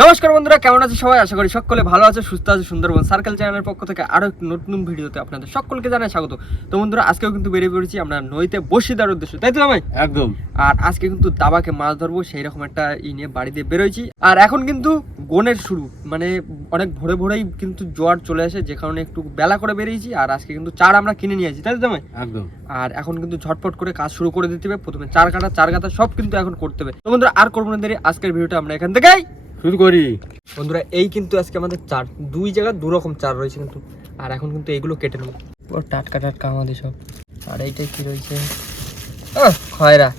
নমস্কার বন্ধুরা, কেমন আছে সবাই? আশা করি সকলে ভালো আছে, সুস্থ আছে। সুন্দরবন সার্কেল চ্যানেলের পক্ষ থেকে আরো এক নতুন ভিডিওতে আপনাদের সকলকে জানাই স্বাগত। তো বন্ধুরা, আজকেও কিন্তু বেরিয়ে পড়েছি আমরা নদীতে বসি দেওয়ার উদ্দেশ্য, তাই তো ভাই? একদম। আর আজকে কিন্তু দাবাকে মাছ ধরবো সেই রকম একটা নিয়ে বাড়ি দিয়ে বেরোইছি। আর এখন কিন্তু গনের শুরু, মানে অনেক ভোরে ভোরেই কিন্তু জোয়ার চলে আসে, যে কারণে একটু বেলা করে বেরিয়েছি। আর আজকে কিন্তু চার আমরা কিনে নিয়ে আসি, তাই তো ভাই? একদম। আর এখন কিন্তু ঝটপট করে কাজ শুরু করে দিতে হবে। প্রথমে চার কাটা চার গাঁথা সব কিন্তু এখন করতে হবে। তো বন্ধুরা, আর করবো না দেরি, আজকের ভিডিওটা আমরা এখান থেকেই শুরু করি। বন্ধুরা, এই কিন্তু আজকে আমাদের চার, দুই জায়গা দু রকম চার রয়েছে কিন্তু। আর এখন কিন্তু এইগুলো কেটে নেবো, পুরো টাটকা টাটকা আমাদের সব। আর এইটাই কি রয়েছে, খয়রা।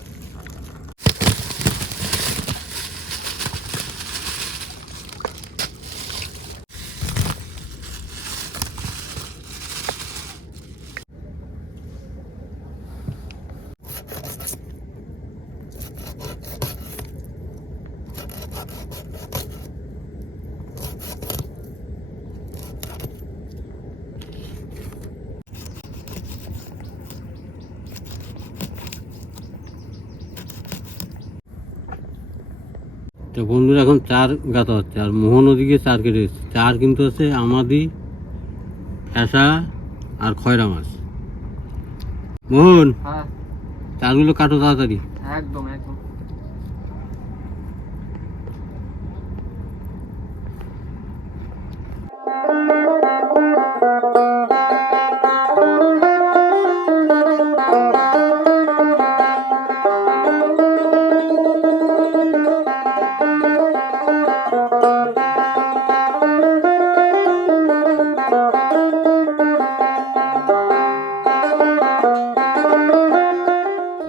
তো বন্ধুরা, এখন চার গাঁথা হচ্ছে আর মোহন ওদিকে চার কেটে এসছে। চার কিন্তু আছে আমাদি, ফ্যাসা আর খয়রা মাছ। মোহন, হ্যাঁ চারগুলো কাটো তাড়াতাড়ি। একদম একদম।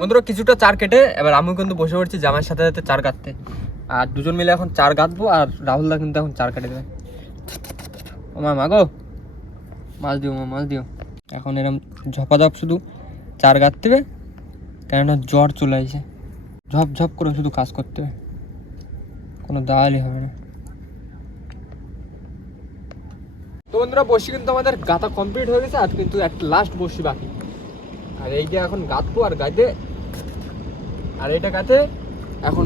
বন্ধুরা, কিছুটা চার কেটে এবার আমি কিন্তু বসে পড়ছি জামাইয়ের সাথে সাথে চার কাটতে। আর দুজন মিলে এখন চার গাঁথবো, আর রাহুলদা কিন্তু এখন চার কেটে দেবে। ও মা গো, মাছ দিও মা, মাছ দিও। এখন এরকম ঝপাঝপ শুধু চার গাঁথতে হবে, কেননা জ্বর চলে আসে। ঝপ ঝপ করে শুধু কাজ করতে হবে, কোনো দাঁড়ালে হবে না। তো বন্ধুরা, বসি কিন্তু আমাদের গাঁথা কমপ্লিট হয়ে গেছে, আর কিন্তু একটা লাস্ট বসি বাকি। আর এইটা এখন গাঁথবো, আর গাঁথে আর এইটা গাঁথে এখন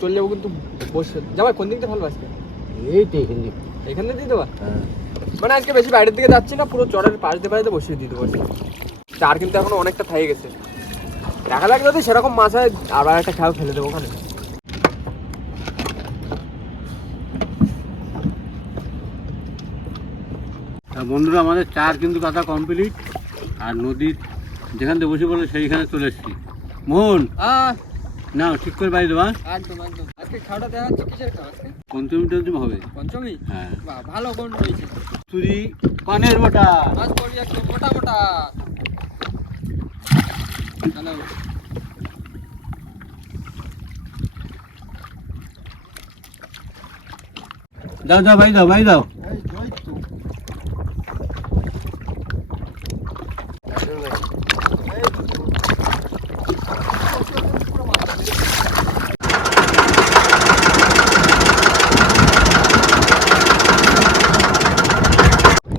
চলে যাবো কিন্তু বসে। যাবো কোন দিক দিয়ে ভালো আজকে? এই তো এখানে দিয়ে দেবা, মানে আজকে বেশি বাইরের দিকে যাচ্ছি না, পুরো চরের পাশ দিয়ে বসিয়ে দিয়ে দেবো। চার কিন্তু এখন অনেকটা থাই গেছে, দেখা যাক যদি সেরকম মাছ হয় আবার একটা খেয়াল ফেলে দেবো ওখানে। বন্ধুরা, আমাদের চার কিন্তু গাঁথা কমপ্লিট। আর নদীর যেখান থেকে বসে পড়লো সেইখানে চলে এসছি। মোহন, না ঠিক করে বাড়ি দেবা। একদম একদম। আজকে খাওয়াটা দেখা যাচ্ছে কিসের খাওয়া? আজকে পঞ্চমী টঞ্চমী হবে। পঞ্চমী? হ্যাঁ। ভালো কোন রয়েছে? চুরি পানের মোটা মাছ পড়ি একদম মোটা মোটা। হ্যালো, দাও দাও ভাই, দাও ভাই, দাও।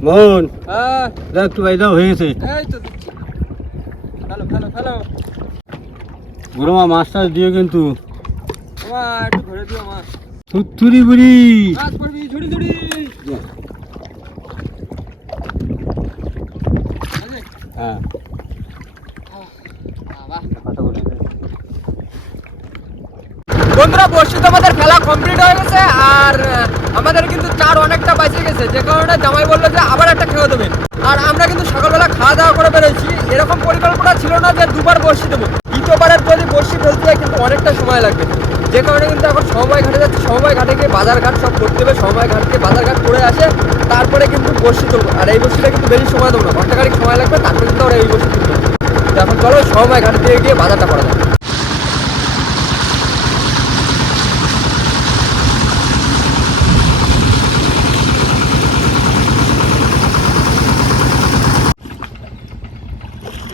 মোহন, দাও একটু ভাই, দাও, হয়ে গেছে। এই তো দিচ্ছি। ফেলো ফেলো ফেলো। বড় মা, মাছটা দিও কিন্তু। মা একটু ধরে দিও মা। থুরি বুড়ি মাছ পড়বি, ঝুড়ি ঝুড়ি। হ্যাঁ। বন্ধুরা, বসে তো আমাদের খেলা কমপ্লিট হয়ে গেছে, আর আমাদের কিন্তু চার অনেকটা বাঁচিয়ে গেছে, যে কারণে জামাই বললো যে আবার একটা খেয়ে দেবেন। আর আমরা কিন্তু সকালবেলা খাওয়া দাওয়া করে বেরোচ্ছি, এরকম পরিকল্পনা ছিল না যে দুবার বসি দেবো। দ্বিতীয়বারের যদি বসি ফেলতে হয় কিন্তু অনেকটা সময় লাগবে, যে কারণে কিন্তু এখন সমবায় ঘাটে যাচ্ছি। সমবায় ঘাটে গিয়ে বাজার ঘাট সব করতে হবে, সমবায় ঘাট গিয়ে বাজার ঘাট করে আসে, তারপরে কিন্তু বসি তুলবো। আর এই বসিটা কিন্তু বেশি সময় দেবো না, ঘন্টাখানিক সময় লাগবে, তারপরে কিন্তু আমরা এই বসি তুলবো। এখন চলো সমবায় ঘাটে দিয়ে গিয়ে বাজারটা করা যাবে।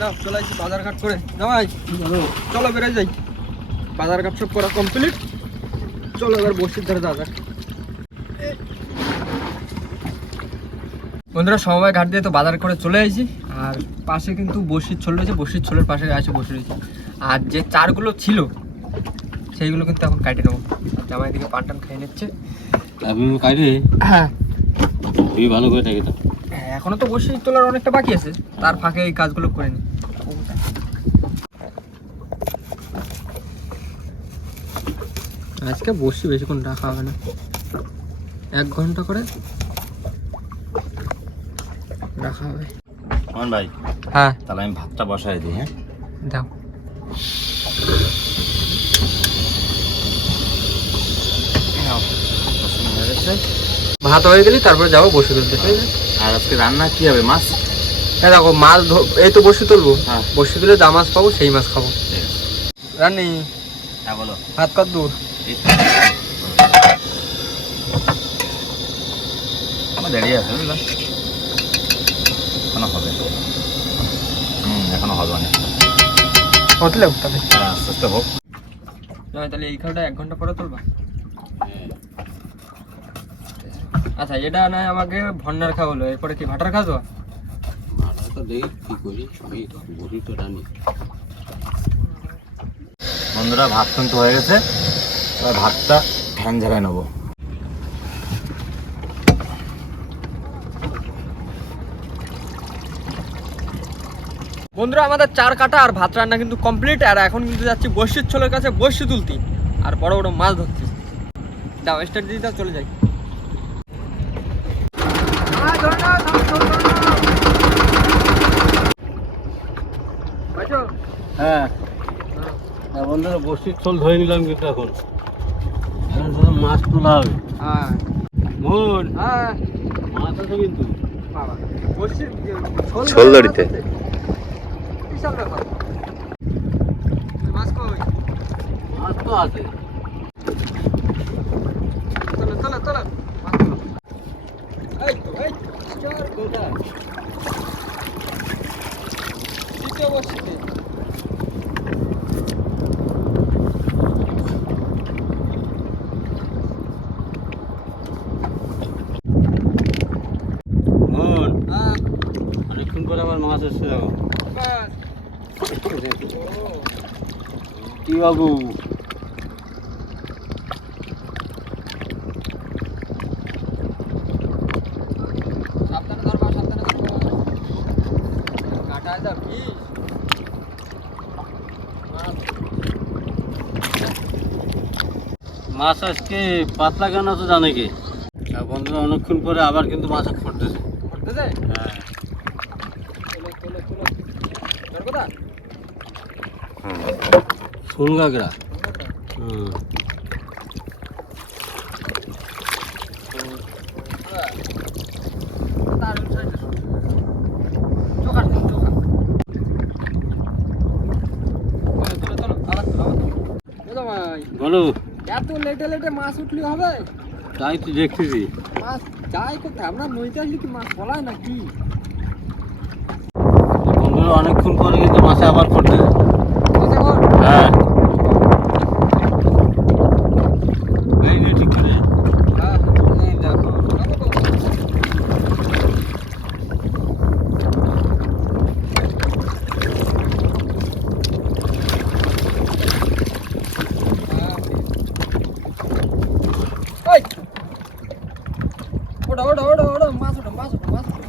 না চলে আসছি বাজার ঘাট করে। জামাই চলো বেরোয় যাই, বাজার ঘাট সব করা কমপ্লিট। চলো এবার বসির ধারে যাওয়া যাক। বন্ধুরা সমবায় ঘাট দিয়ে তো বাজার করে চলে এসেছি, আর পাশে কিন্তু বসির ছোল রয়েছে, বসির ছোলের পাশে এসে বসে রয়েছে। আর যে চারগুলো ছিল সেইগুলো কিন্তু এখন কাটে নেবো। জামাই দিকে পান টান খেয়ে নিচ্ছে। আপনি কাটে হ্যাঁ এই ভালো করে থাকে। হ্যাঁ, এখনো তো বসে তোলার অনেকটা বাকি আছে, তার ফাঁকে এই কাজগুলো করে নি। আজকে বসি বেশিক্ষণ রাখা হবে না, 1 ঘন্টা করে রাখা হবে। আমার ভাই, হ্যাঁ তাহলে আমি ভাতটা বসাই দিই। হ্যাঁ দাও। বসানো হয়ে গেছে। ভাত হয়ে গেলি তারপরে যাবো বসে তুলতে, ঠিক আছে? আর আজকে রান্না কি হবে? মাছ? হ্যাঁ দেখো মাছ এই তো বসে তুলবো, হ্যাঁ। বসে তুলে যা মাছ পাবো সেই মাছ খাবো। ঠিক আছে। রান্নি হ্যাঁ বলো। ভাত কত দূর? এই তো। আমার দেরি আছে বুঝলা, এখনো হবে। এখনো হবে অনেক। হোটেলে তাহলে হ্যাঁ আস্তে আস্তে হোক। নয় তাহলে এই খাওয়াটা 1 ঘন্টা পরে তুলবা। আচ্ছা এটা নয় আমাকে ভন্ডার খাওয়া হলো, এরপরে কি ভাটার খাওয়া দেওয়া? তো দেখি কি করি, এই তো বসি তো রানি। বন্ধুরা ভাত কিন্তু হয়ে গেছে, এবার ভাতটা ফ্যান ঝাড়াই নেবো। বন্ধুরা আমাদের 4 কাটা আর ভাত রান্না কিন্তু কমপ্লিট, আর এখন কিন্তু যাচ্ছি বসির ছোলের কাছে বসি তুলতি আর বড় বড় মাছ ধরছি। দাও স্টার্ট দিয়ে দাও, চলে যাই। হ্যাঁ বন্ধুরা বসির ছোল ধরে নিলাম কিন্তু এখন এখন শুধু মাছ তোলা হবে। হ্যাঁ মন হ্যাঁ মাছ আছে কিন্তু। বাবা বসির ছোল দড়িতে। বিশাল ব্যাপার। মাছ কই? মাছ তো আছে। চলো চলো চলো মাছ তোলো। এই তো এই চার গোটা দ্বিতীয় বসিতে। মন হ্যাঁ অনেকক্ষণ পরে আবার মাছ এসছে দেখো। মাছ ও কি বাবু সাবধানে ধরবা, সাবধানে ধরবা। কাটায় যা বিষ। মাছ আজকে পাতলা কেন আছে জানে কি? আর বন্ধুরা অনেকক্ষণ পরে আবার কিন্তু মাছ ফুটতেছে। করতে যায়। হ্যাঁ চলো চলো চলো। তোর কথা? সোনগাগরা। হুম তার সাইডে চোখা চোখা। চলো চলো আবার চলো আবার চলো। বুঝো ভাই বলো এত লেটে লেটে মাছ উঠলি হবে? তাই তো দেখতেছি। মাছ যাই কোথায়, আমরা নইতে আসলে কি মাছ পলায় নাকি? বন্ধুরা অনেকক্ষণ পরে কিন্তু মাছে আবার ফুটতেছে। বুঝে বল। হ্যাঁ এই যে ঠিক করে হ্যাঁ এই দেখো ওই ওটা ওটা ওটা ওটা মাছ ওটা মাছ ওটা মাছ ওটা।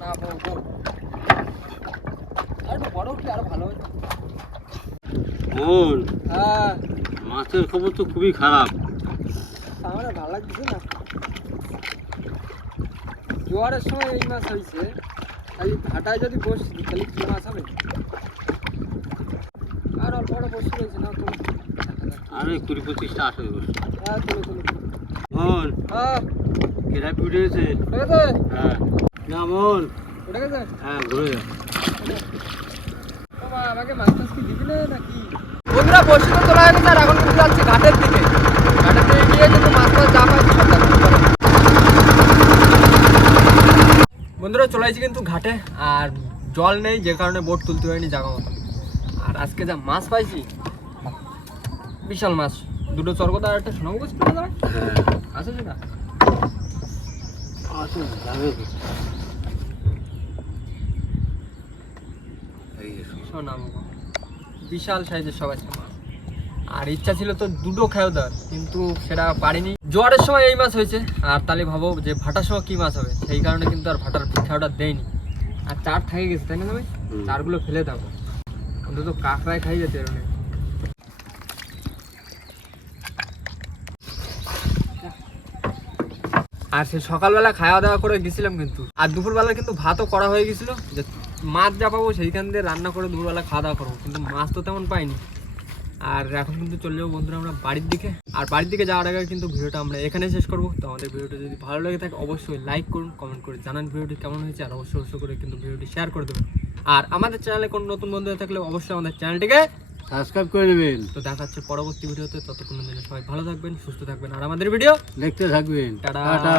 না বলবো আর একটু বড় উঠলে আরো ভালো হতো। মন হ্যাঁ মাছের খবর তো খুবই খারাপ। আমার ভালো লাগছে না, জোয়ারের সময় এই মাছ হয়েছে, খালি ভাটায় যদি বসি তাহলে কি মাছ হবে? আর অল্প বড় বসে রয়েছে না তো। আরে 20-25টা আসে বসে হ্যাঁ তুলো। মন হ্যাঁ কেরা পিড়েছে ঠিক আছে, হ্যাঁ না মন উঠে গেছে। হ্যাঁ ঘুরে যা বাবা আমাকে মাছ টাছ কি দিবি না নাকি? বন্ধুরা বসে তো তোলা হয়ে গেছে আর এখন কিন্তু যাচ্ছি ঘাটের দিকে। ঘাটের দিকে গিয়ে কিন্তু মাছ টাছ যা পাই সব দেখাবো। বন্ধুরা চলে আসছি কিন্তু ঘাটে, আর জল নেই যে কারণে বোট তুলতে হয়নি জায়গা মতো। আর আজকে যা মাছ পাইছি, বিশাল মাছ, দুটো চরকতা আর একটা সোনাও বসে হ্যাঁ আছে সেটা। আসো যাবে তো এই এসো। সোনা বাবা বিশাল সাইজের সব আছে মাছ। আর ইচ্ছা ছিল তো দুটো খেয়েও দেওয়ার, কিন্তু সেটা পারিনি। জোয়ারের সময় এই মাছ হয়েছে, আর তাহলে ভাবো যে ভাটার সময় কি মাছ হবে, সেই কারণে কিন্তু আর ভাটার খেয়াটা দেয়নি। আর চার থেকে গেছে তাই না ভাই, চারগুলো ফেলে দাও, অন্তত কাঁকড়ায় খাই যেতে এর অনেক। আর সে সকালবেলা খাওয়া দাওয়া করে গেছিলাম কিন্তু, আর দুপুরবেলা কিন্তু ভাতও করা হয়ে গেছিল যে মাছ যা পাবো সেইখান দিয়ে রান্না করে দুপুরবেলা খাওয়া দাওয়া করবো, কিন্তু মাছ তো তেমন পাইনি। আর এখন কিন্তু চলে যাবো বন্ধুরা আমরা বাড়ির দিকে। আর বাড়ির দিকে যাওয়ার আগে কিন্তু ভিডিওটা আমরা এখানে শেষ করবো। তো আমাদের ভিডিওটা যদি ভালো লেগে থাকে অবশ্যই লাইক করুন, কমেন্ট করে জানান ভিডিওটি কেমন হয়েছে, আর অবশ্যই করে কিন্তু ভিডিওটি শেয়ার করে দেবেন। আর আমাদের চ্যানেলে কোনো নতুন বন্ধু হয়ে থাকলে অবশ্যই আমাদের চ্যানেলটিকে সাবস্ক্রাইব করে নেবেন। তো দেখা হচ্ছে পরবর্তী ভিডিওতে। ততক্ষণ দিনে সবাই ভালো থাকবেন, সুস্থ থাকবেন, আর আমাদের ভিডিও দেখতে থাকবেন। টাটা। টাটা।